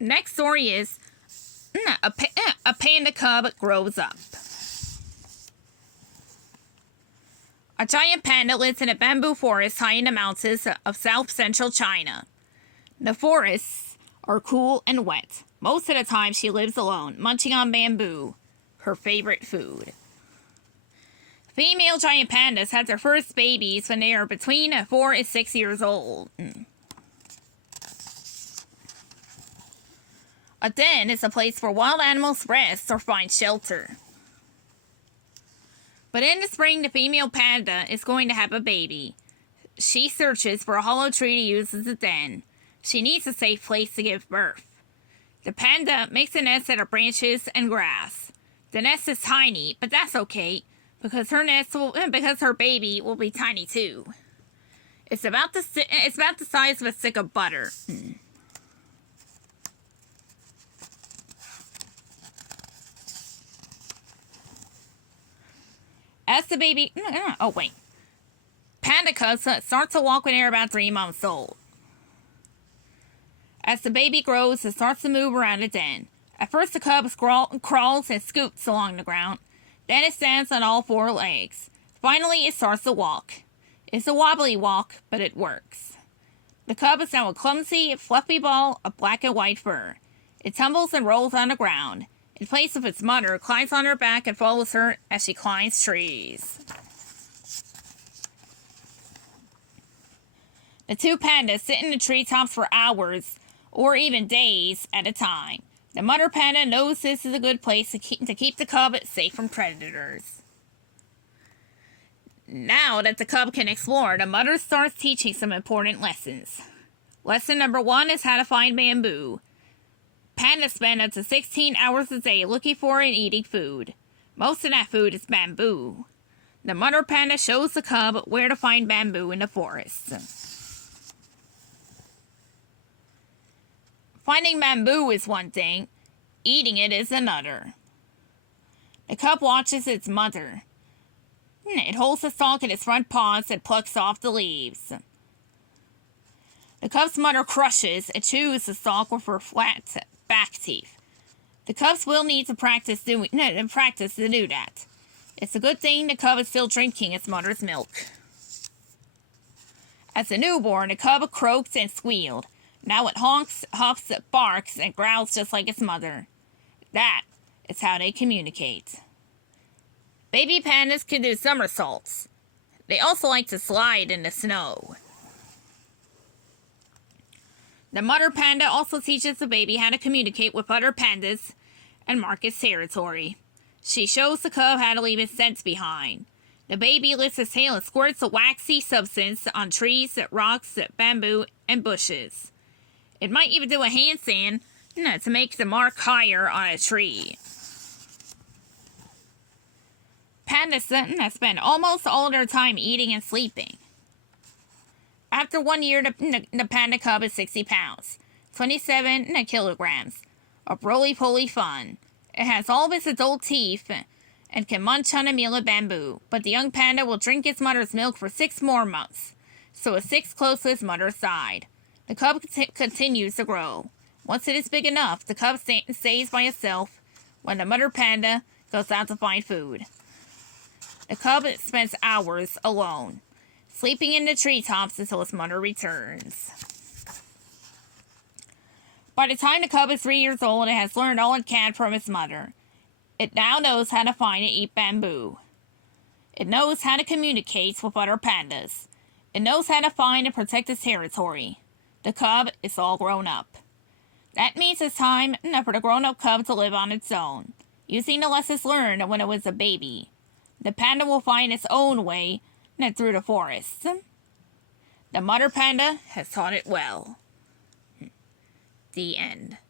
Next story is a panda cub grows up. A giant panda lives in a bamboo forest high in the mountains of south-central China. The forests are cool and wet. Most of the time she lives alone, munching on bamboo, her favorite food. Female giant pandas have their first babies when they are between 4 and 6 years old. A den is a place where wild animals rest or find shelter. But in the spring, the female panda is going to have a baby. She searches for a hollow tree to use as a den. She needs a safe place to give birth. The panda makes a nest out of branches and grass. The nest is tiny, but that's okay, because her baby will be tiny too. It's about the size of a stick of butter. As the baby... Panda cubs start to walk when they're about 3 months old. As the baby grows, it starts to move around the den. At first, the cub crawls and scoots along the ground. Then it stands on all 4 legs. Finally, it starts to walk. It's a wobbly walk, but it works. The cub is now a clumsy, fluffy ball of black and white fur. It tumbles and rolls on the ground. In place of its mother, it climbs on her back and follows her as she climbs trees. The 2 pandas sit in the treetops for hours or even days at a time. The mother panda knows this is a good place to keep the cub safe from predators. Now that the cub can explore, the mother starts teaching some important lessons. Lesson number 1 is how to find bamboo. Pandas spend up to 16 hours a day looking for and eating food. Most of that food is bamboo. The mother panda shows the cub where to find bamboo in the forest. Finding bamboo is one thing, eating it is another. The cub watches its mother. It holds the stalk in its front paws and plucks off the leaves. The cub's mother crushes and chews the stalk with her flat back teeth. The cubs will need to practice to do that. It's a good thing the cub is still drinking its mother's milk. As a newborn, the cub croaked and squealed. Now it honks, huffs, barks, and growls just like its mother. That is how they communicate. Baby pandas can do somersaults. They also like to slide in the snow. The mother panda also teaches the baby how to communicate with other pandas and mark its territory. She shows the cub how to leave its scent behind. The baby lifts its tail and squirts a waxy substance on trees, rocks, bamboo, and bushes. It might even do a handstand to make the mark higher on a tree. Pandas spend almost all their time eating and sleeping. After 1 year, the panda cub is 60 pounds, 27 kilograms, of roly-poly fun. It has all of its adult teeth and can munch on a meal of bamboo, but the young panda will drink its mother's milk for 6 more months, so it sticks close to its mother's side. The cub continues to grow. Once it is big enough, the cub stays by itself when the mother panda goes out to find food. The cub spends hours alone, sleeping in the treetops until its mother returns. By the time the cub is 3 years old, it has learned all it can from its mother. It now knows how to find and eat bamboo. It knows how to communicate with other pandas. It knows how to find and protect its territory. The cub is all grown up. That means it's time for the grown-up cub to live on its own, using the lessons learned when it was a baby. The panda will find its own way through the forest. The mother panda has taught it well. The end.